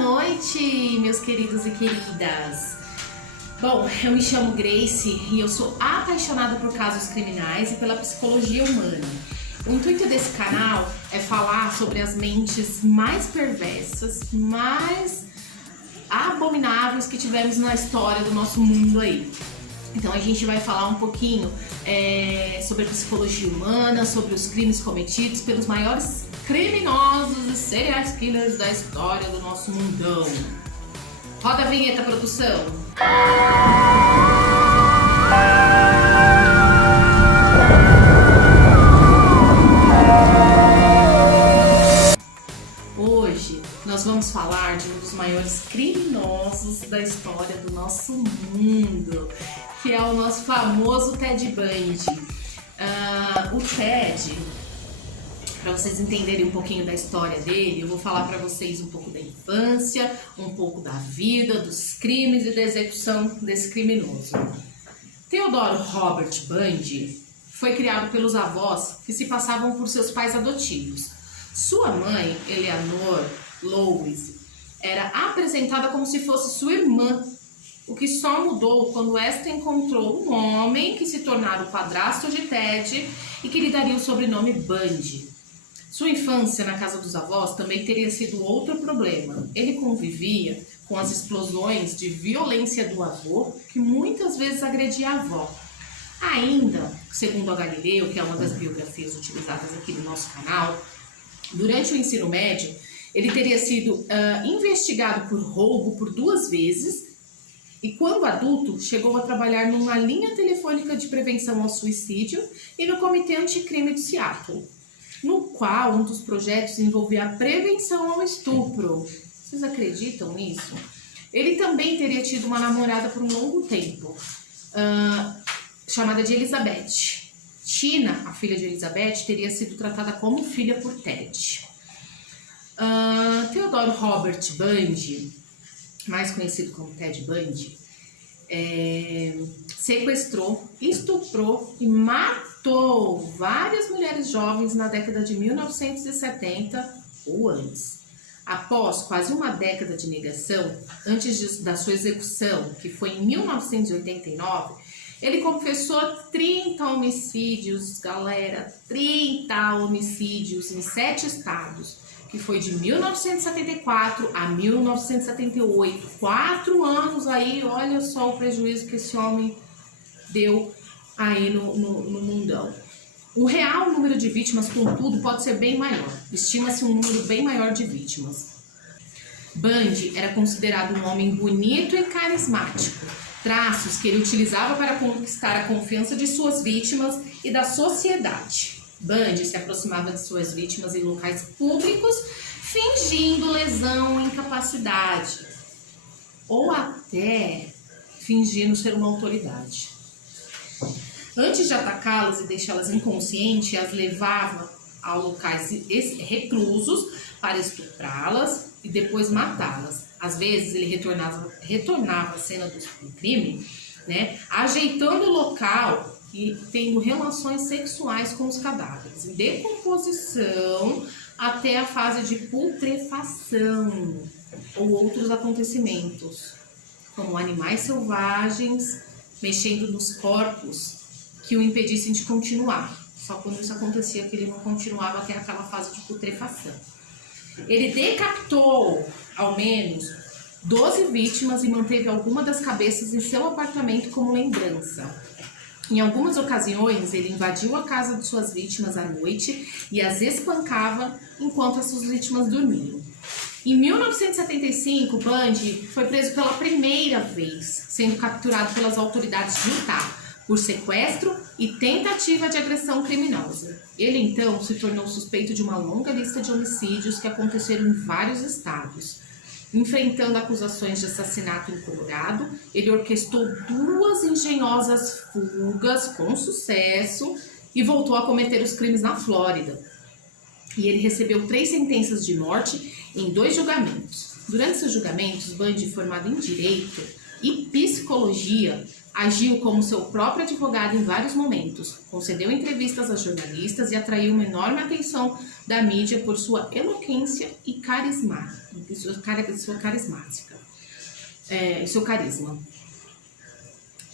noite, meus queridos e queridas. Bom, eu me chamo Grace e eu sou apaixonada por casos criminais e pela psicologia humana. O intuito desse canal é falar sobre as mentes mais perversas, mais abomináveis que tivemos na história do nosso mundo aí. Então a gente vai falar um pouquinho sobre a psicologia humana, sobre os crimes cometidos pelos maiores criminosos e serial killers da história do nosso mundão. Roda a vinheta, produção! Hoje nós vamos falar de um dos maiores criminosos da história do nosso mundo, que é o nosso famoso Ted Bundy. O Ted, para vocês entenderem um pouquinho da história dele, eu vou falar para vocês um pouco da infância, um pouco da vida, dos crimes e da execução desse criminoso. Theodore Robert Bundy foi criado pelos avós que se passavam por seus pais adotivos. Sua mãe, Eleanor Louise, era apresentada como se fosse sua irmã, o que só mudou quando esta encontrou um homem que se tornara o padrasto de Ted e que lhe daria o sobrenome Bundy. Sua infância na casa dos avós também teria sido outro problema. Ele convivia com as explosões de violência do avô, que muitas vezes agredia a avó. Ainda, segundo a Galileu, que é uma das biografias utilizadas aqui no nosso canal, durante o ensino médio, ele teria sido investigado por roubo por 2 vezes e, quando adulto, chegou a trabalhar numa linha telefônica de prevenção ao suicídio e no Comitê Anticrime de Seattle, no qual um dos projetos envolvia a prevenção ao estupro. Vocês acreditam nisso? Ele também teria tido uma namorada por um longo tempo, chamada de Elizabeth. Tina, a filha de Elizabeth, teria sido tratada como filha por Ted. Theodore Robert Bundy, mais conhecido como Ted Bundy, sequestrou, estuprou e matou várias mulheres jovens na década de 1970 ou antes. Após quase uma década de negação, antes da sua execução, que foi em 1989, ele confessou 30 homicídios, galera, 30 homicídios em 7 estados, que foi de 1974 a 1978, 4 anos aí, olha só o prejuízo que esse homem deu aí no mundão. O real número de vítimas, contudo, pode ser bem maior, estima-se um número bem maior de vítimas. Bundy era considerado um homem bonito e carismático, traços que ele utilizava para conquistar a confiança de suas vítimas e da sociedade. Bundy se aproximava de suas vítimas em locais públicos, fingindo lesão ou incapacidade, ou até fingindo ser uma autoridade. Antes de atacá-las e deixá-las inconscientes, as levava a locais reclusos para estuprá-las e depois matá-las. Às vezes ele retornava à cena do crime, né, ajeitando o local e tendo relações sexuais com os cadáveres, em decomposição até a fase de putrefação ou outros acontecimentos, como animais selvagens mexendo nos corpos que o impedissem de continuar. Só quando isso acontecia que ele não continuava até aquela fase de putrefação. Ele decapitou ao menos 12 vítimas e manteve alguma das cabeças em seu apartamento como lembrança. Em algumas ocasiões, ele invadiu a casa de suas vítimas à noite e as espancava enquanto as suas vítimas dormiam. Em 1975, Bundy foi preso pela primeira vez, sendo capturado pelas autoridades de Utah por sequestro e tentativa de agressão criminosa. Ele, então, se tornou suspeito de uma longa lista de homicídios que aconteceram em vários estados. Enfrentando acusações de assassinato em Colorado, ele orquestrou 2 engenhosas fugas com sucesso e voltou a cometer os crimes na Flórida. E ele recebeu 3 sentenças de morte em 2 julgamentos. Durante seus julgamentos, Bundy, formado em direito, e psicologia, agiu como seu próprio advogado em vários momentos, concedeu entrevistas a jornalistas e atraiu uma enorme atenção da mídia por sua eloquência e seu carisma.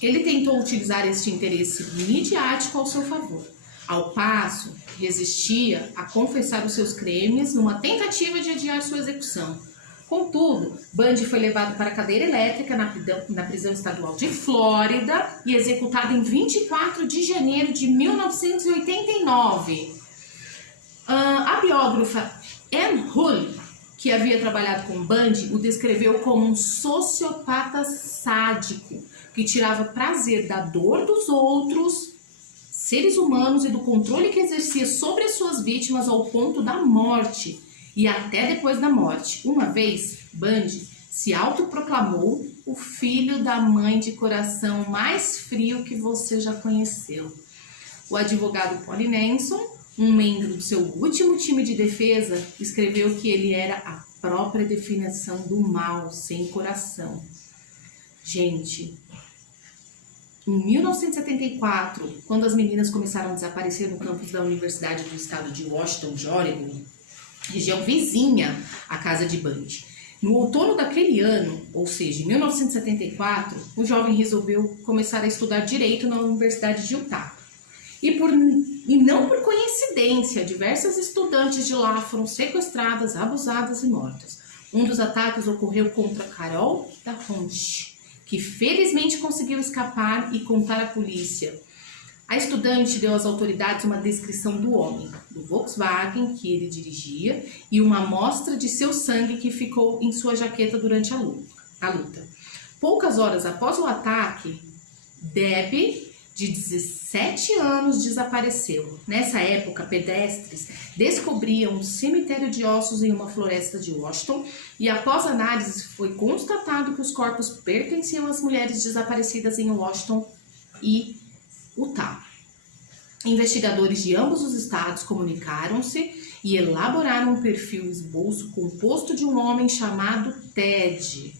Ele tentou utilizar este interesse midiático ao seu favor, ao passo que resistia a confessar os seus crimes numa tentativa de adiar sua execução. Contudo, Bundy foi levado para a cadeira elétrica na prisão estadual de Flórida e executado em 24 de janeiro de 1989. A biógrafa Anne Hull, que havia trabalhado com Bundy, o descreveu como um sociopata sádico que tirava prazer da dor dos outros seres humanos e do controle que exercia sobre as suas vítimas ao ponto da morte e até depois da morte. Uma vez, Bundy se autoproclamou o filho da mãe de coração mais frio que você já conheceu. O advogado Polly Nelson, um membro do seu último time de defesa, escreveu que ele era a própria definição do mal sem coração. Gente, em 1974, quando as meninas começaram a desaparecer no campus da Universidade do Estado de Washington, de Oregon, região vizinha à casa de Bundy. No outono daquele ano, ou seja, em 1974, o jovem resolveu começar a estudar Direito na Universidade de Utah. E não por coincidência, diversas estudantes de lá foram sequestradas, abusadas e mortas. Um dos ataques ocorreu contra Carol Da'Honch, que felizmente conseguiu escapar e contar à polícia. A estudante deu às autoridades uma descrição do homem, do Volkswagen que ele dirigia e uma amostra de seu sangue que ficou em sua jaqueta durante a luta. Poucas horas após o ataque, Debbie, de 17 anos, desapareceu. Nessa época, pedestres descobriam um cemitério de ossos em uma floresta de Washington e após análise foi constatado que os corpos pertenciam às mulheres desaparecidas em Washington e Utah. Investigadores de ambos os estados comunicaram-se e elaboraram um perfil esboço composto de um homem chamado Ted.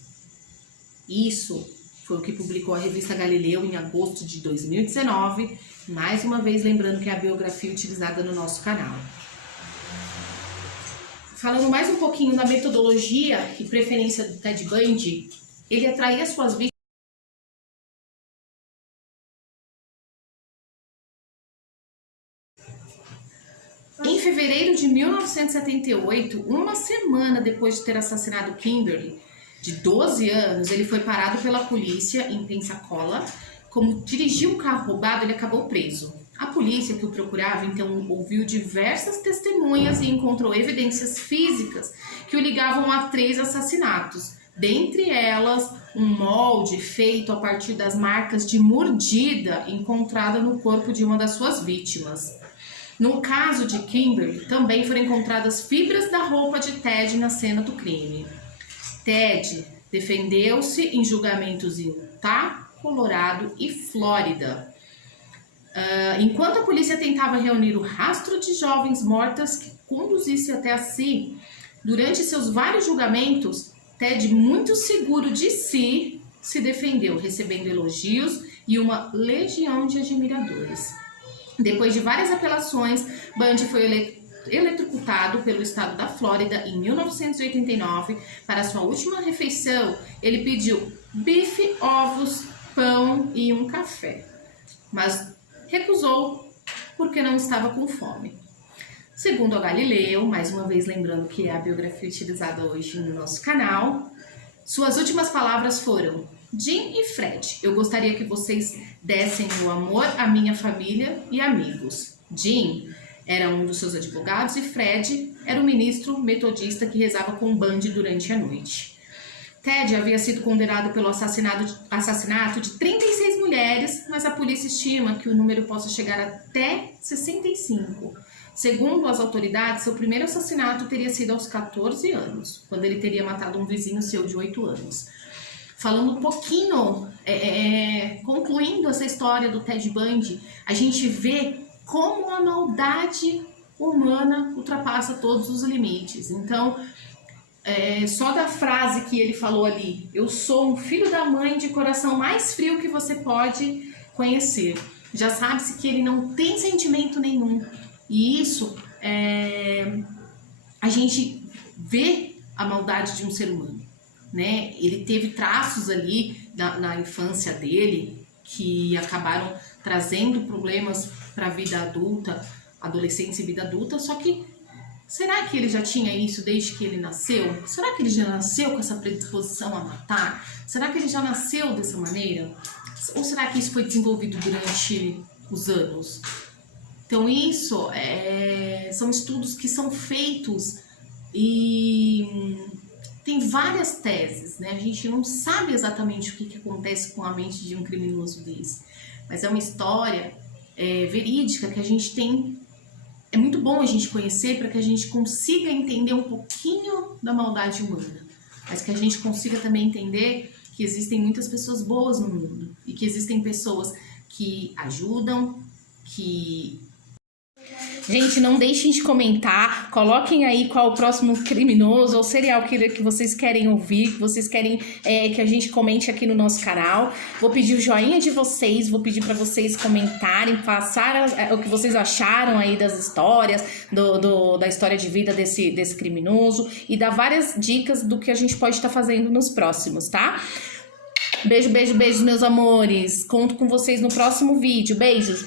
Isso foi o que publicou a revista Galileu em agosto de 2019, mais uma vez lembrando que é a biografia utilizada no nosso canal. Falando mais um pouquinho da metodologia e preferência do Ted Bundy, ele atraía suas vítimas. Em fevereiro de 1978, uma semana depois de ter assassinado Kimberly, de 12 anos, ele foi parado pela polícia em Pensacola. Como dirigiu um carro roubado, ele acabou preso. A polícia que o procurava, então, ouviu diversas testemunhas e encontrou evidências físicas que o ligavam a 3 assassinatos. Dentre elas, um molde feito a partir das marcas de mordida encontrada no corpo de uma das suas vítimas. No caso de Kimberly, também foram encontradas fibras da roupa de Ted na cena do crime. Ted defendeu-se em julgamentos em Utah, Colorado e Flórida. Enquanto a polícia tentava reunir o rastro de jovens mortas que conduzisse até si, durante seus vários julgamentos, Ted, muito seguro de si, se defendeu, recebendo elogios e uma legião de admiradores. Depois de várias apelações, Bundy foi eletrocutado pelo estado da Flórida em 1989. Para sua última refeição, ele pediu bife, ovos, pão e um café, mas recusou porque não estava com fome. Segundo a Galileu, mais uma vez lembrando que é a biografia utilizada hoje no nosso canal, suas últimas palavras foram: Jim e Fred, eu gostaria que vocês dessem o amor à minha família e amigos. Jim era um dos seus advogados e Fred era o ministro metodista que rezava com Bundy durante a noite. Ted havia sido condenado pelo assassinato de 36 mulheres, mas a polícia estima que o número possa chegar até 65. Segundo as autoridades, seu primeiro assassinato teria sido aos 14 anos, quando ele teria matado um vizinho seu de 8 anos. Falando um pouquinho, concluindo essa história do Ted Bundy, a gente vê como a maldade humana ultrapassa todos os limites. Então, só da frase que ele falou ali, eu sou um filho da mãe de coração mais frio que você pode conhecer. Já sabe-se que ele não tem sentimento nenhum. E isso, a gente vê a maldade de um ser humano, né? Ele teve traços ali na infância dele que acabaram trazendo problemas para a vida adulta, adolescência e vida adulta, só que será que ele já tinha isso desde que ele nasceu? Será que ele já nasceu com essa predisposição a matar? Será que ele já nasceu dessa maneira? Ou será que isso foi desenvolvido durante os anos? Então isso são estudos que são feitos e tem várias teses, né? A gente não sabe exatamente o que acontece com a mente de um criminoso desse, mas é uma história verídica que a gente tem. É muito bom a gente conhecer para que a gente consiga entender um pouquinho da maldade humana, mas que a gente consiga também entender que existem muitas pessoas boas no mundo e que existem pessoas que ajudam, que... Gente, não deixem de comentar, coloquem aí qual o próximo criminoso ou serial killer que vocês querem ouvir, que vocês querem que a gente comente aqui no nosso canal. Vou pedir o joinha de vocês, vou pedir para vocês comentarem, passar o que vocês acharam aí das histórias, da história de vida desse criminoso e dar várias dicas do que a gente pode estar fazendo nos próximos, tá? Beijo, beijo, beijo, meus amores. Conto com vocês no próximo vídeo. Beijos!